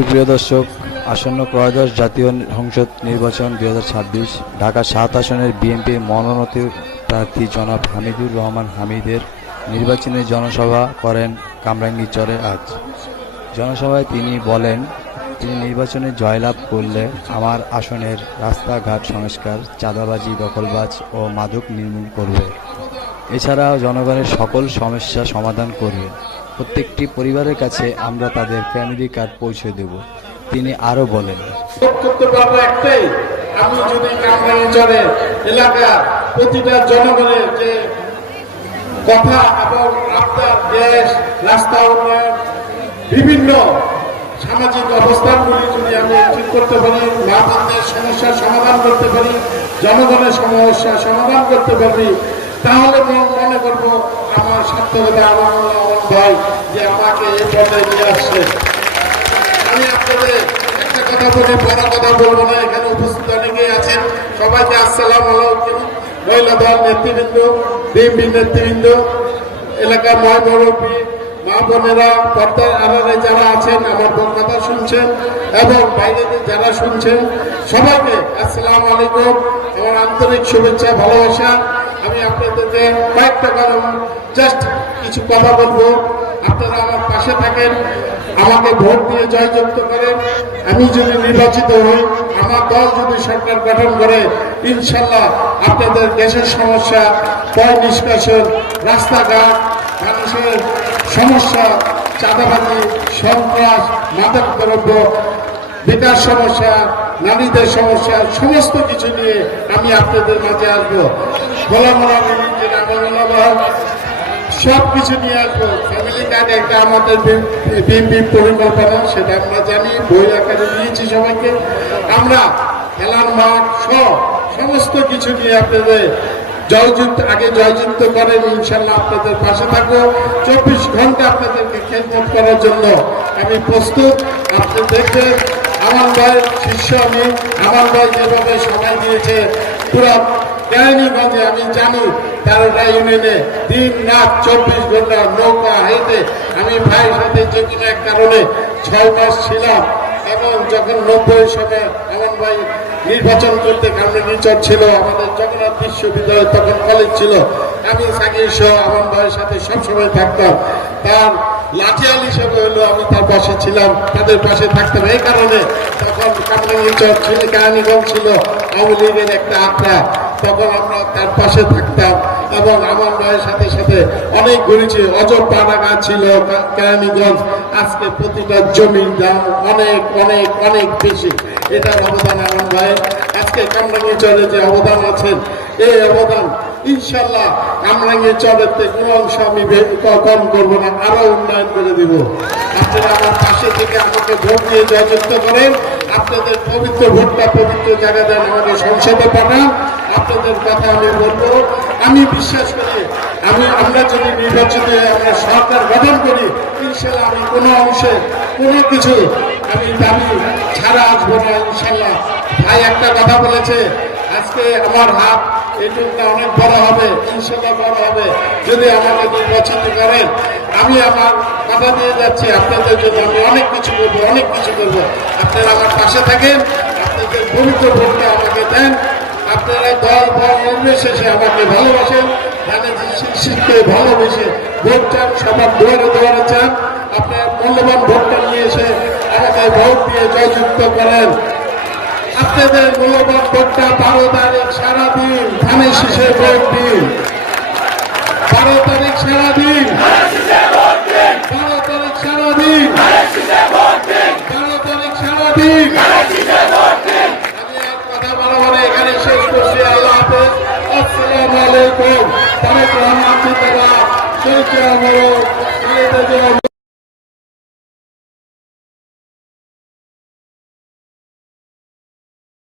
সুপ্রিয় দর্শক, আসন্ন ত্রয়োদশ জাতীয় সংসদ নির্বাচন 2026 ঢাকা ৭ আসনের বিএনপি মনোনীত প্রার্থী জনাব হামিদুর রহমান হামিদের নির্বাচনী জনসভা করেন কামরাঙ্গীরচরে। আজ জনসভায় তিনি বলেন, তিনি নির্বাচনে জয়লাভ করলে আমার আসনের রাস্তাঘাট সংস্কার, চাঁদাবাজি, দখলবাজ ও মাদক নির্মূল করবে। এছাড়াও জনগণের সকল সমস্যা সমাধান করবে। প্রত্যেকটি পরিবারের কাছে আমরা তাদের ফ্যামিলি কার্ড পৌঁছে দেব। তিনি আরও বলেন, একটাই, আমি যদি কামরাঙ্গীরচরের এলাকা প্রতিটা জনগণের যে কথা এবং আপনার দেশ রাস্তা উন্নয়ন বিভিন্ন সামাজিক অবস্থানগুলি যদি আমি ঠিক করতে পারি, মা-বোনদের সমস্যার সমাধান করতে পারি, জনগণের সমস্যার সমাধান করতে পারি, তাহলে মনে করবো আমার সার্থকতা, আমার ভয় যে আমাকে এই পর্যায়ে নিয়ে আসছে। আমি আপনাদের একটা কথা বলি, বড় কথা বলবো না। এখানে উপস্থিত অনেকেই আছেন, সবাইকে আসসালামু আলাইকুম। মহিলা দল নেতৃবৃন্দ, বিএনপি নেতৃবৃন্দ, এলাকার ময় মুরব্বী, মা বোনেরা, পর্দার আড়ালে যারা আছেন, আমার কথা শুনছেন এবং বাইরে যারা শুনছেন, সবাইকে আসসালামু আলাইকুম। আমার আন্তরিক শুভেচ্ছা, ভালোবাসা। আমি আপনাদেরকে কয়েকটা কারণ জাস্ট কিছু কথা বলবো। আপনারা আমার পাশে থাকেন, আমাকে ভোট দিয়ে জয়যুক্ত করেন। আমি যদি নির্বাচিত হই, আমার দল যদি সরকার গঠন করে, ইনশাল্লাহ আপনাদের দেশের সমস্যা, পয় নিষ্কাশন, রাস্তাঘাট, মানুষের সমস্যা, চাঁদাবাজি, সন্ত্রাস, মাদক দ্রব্য, বেকার সমস্যা, নারীদের সমস্যা, সমস্ত কিছু নিয়ে আমি আপনাদের মাঝে আসবো। সব কিছু নিয়ে আসবো। ফ্যামিলি কার্ড একটা আমাদের বিএনপি পরিকল্পনা, সেটা আমরা জানি, বই আকারে দিয়েছি সবাইকে। আমরা খেলার মাঠ সহ সমস্ত কিছু নিয়ে আপনাদের জয়যুক্ত করেন। ইনশাল্লাহ আপনাদের পাশে থাকবো। 24 ঘন্টা আপনাদেরকে খেদমত করার জন্য আমি প্রস্তুত। আপনি দেখবেন আমার ভাইয়ের শিষ্য আমি, আমার ভাই যেভাবে সময় দিয়েছে পুরো কেরানীগঞ্জে, আমি জানি 13টা ইউনিয়নে দিন রাত 24 ঘন্টা নৌকা হেঁটে আমি ভাইয়ের সাথে যে কোনো এক কারণে 6 মাস ছিলাম। এবং যখন 90 সালে আমার ভাই নির্বাচন করতে কামরাঙ্গীরচর ছিল, আমাদের জগন্নাথ বিশ্ববিদ্যালয় তখন কলেজ ছিল, আমি সাকির সহ আমার ভাইয়ের সাথে সবসময় থাকতাম। তার লাঠিয়াল হিসেবে হলো আমি তার পাশে ছিলাম, তাদের পাশে থাকতাম। এই কারণে তখন কামরাঙ্গীরচর ছিল, কেরানীগঞ্জ ছিল আওয়ামী লীগের একটা আখড়া, তখন আমরা তার পাশে থাকতাম এবং আমার ভাইয়ের সাথে সাথে অনেক ঘুরেছি। অজব পাড়াগা ছিল কেরানীগঞ্জ, আজকে প্রতিটা জমির দাম অনেক অনেক অনেক বেশি। এটার অবদান আমার ভাই, আজকে কামরাঙ্গীরচরে যে অবদান আছেন, এই অবদান ইনশাল্লাহ কামরাঙ্গীরচরের কোনো অংশ আমি কম করবো না, আরো উন্নয়ন করে দিব। আপনারা আমার পাশে থেকে আমাকে ভোট দিয়ে জয়যুক্ত করেন। আপনাদের পবিত্র ভোটটা পবিত্র জায়গা দেন, আমাকে সংসদে পাঠান। আপনাদের কথা আমি বলবো, আমি বিশ্বাস করি আমরা যদি নির্বাচিত হয়ে আমরা সরকার গঠন করি, ইনশাল্লাহ আমি কোনো অংশে কোনো কিছু আমি দাবি ছাড়া আসবো না ইনশাল্লাহ। ভাই একটা কথা বলেছে, আজকে আমার হাত এইটুকটা অনেক বড় হবে, ইনশাল্লাহ বড় হবে যদি আমাকে নির্বাচিত করেন। আমি আমার কথা দিয়ে যাচ্ছি, আপনাদের জন্য আমি অনেক কিছু করবো, অনেক কিছু করবো। আপনারা আমার পাশে থাকেন, আপনাদের পবিত্র ভোটটা আমাকে দেন। আপনারা দল বল নির্বিশেষে আমাকে ভালোবাসেন, শিশুকে ভালোবেসে ভোট চান, সবার দুয়ারে দুয়ারে চান। আপনার মূল্যবান ভোটটা নিয়ে এসে আমাকে ভোট দিয়ে জয়যুক্ত করেন। আপনাদের মূল্যবান ভোটটা 12 তারিখ সারাদিন ধানের শীষে ভোট দিন। 12 তারিখ সারাদিন, 12 তারিখ সারাদিন, 12 তারিখ সারাদিন। আমি এক কথা বরাবর এখানে শেষ করছি। আল্লাহ হাফেজ, আসসালামু আলাইকুম। তারেক রহমান জিন্দাবাদ, শহীদ